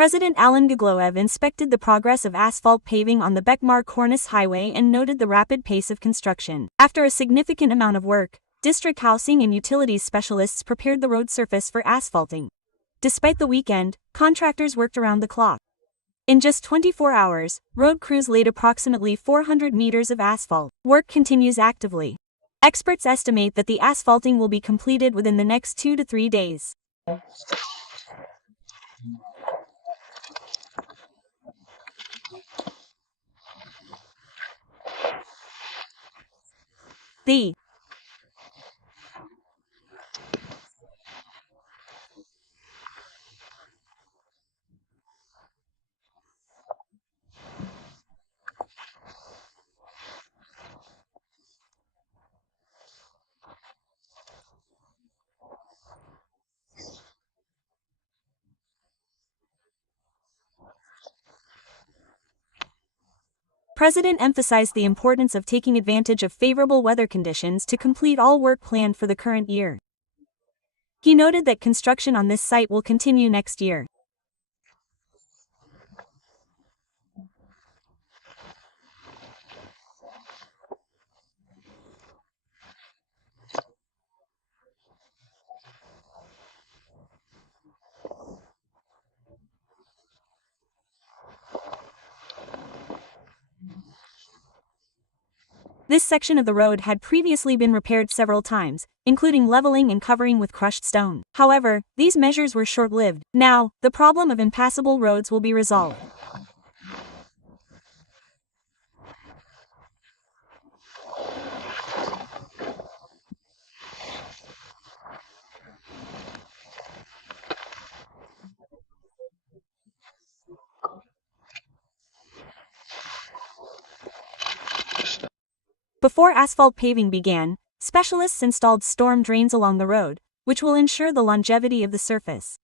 President Alan Гаглоев inspected the progress of asphalt paving on the Bekmar Kornis highway and noted the rapid pace of construction. After a significant amount of work, district housing and utilities specialists prepared the road surface for asphalting. Despite the weekend, contractors worked around the clock. In just 24 hours, road crews laid approximately 400 meters of asphalt. Work continues actively. Experts estimate that the asphalting will be completed within the next 2 to 3 days. The President emphasized the importance of taking advantage of favorable weather conditions to complete all work planned for the current year. He noted that construction on this site will continue next year. This section of the road had previously been repaired several times, including leveling and covering with crushed stone. However, these measures were short-lived. Now, the problem of impassable roads will be resolved. Before asphalt paving began, specialists installed storm drains along the road, which will ensure the longevity of the surface.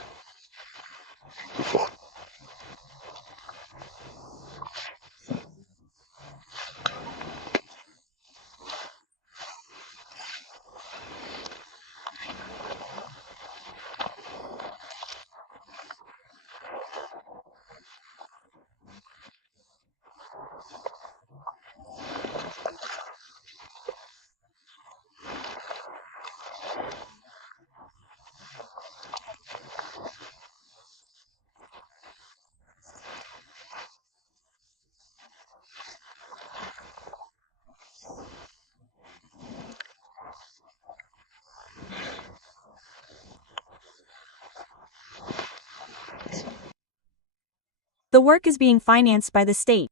The work is being financed by the state.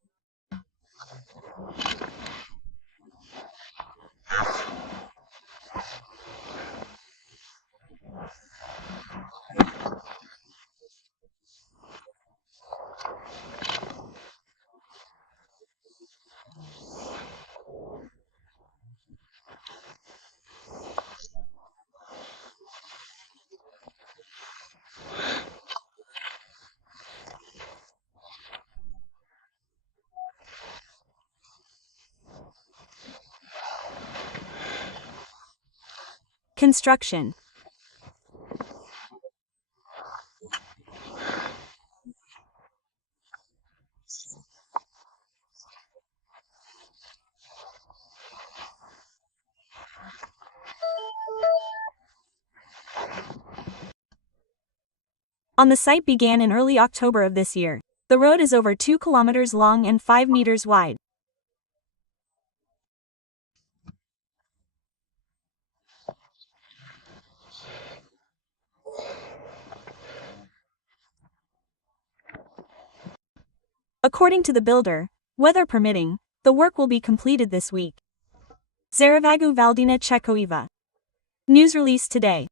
Construction. On the site began in early October of this year. The road is over 2 kilometers long and 5 meters wide. According to the builder, weather permitting, the work will be completed this week. Zaravagu Valdina Chekoeva. News release today.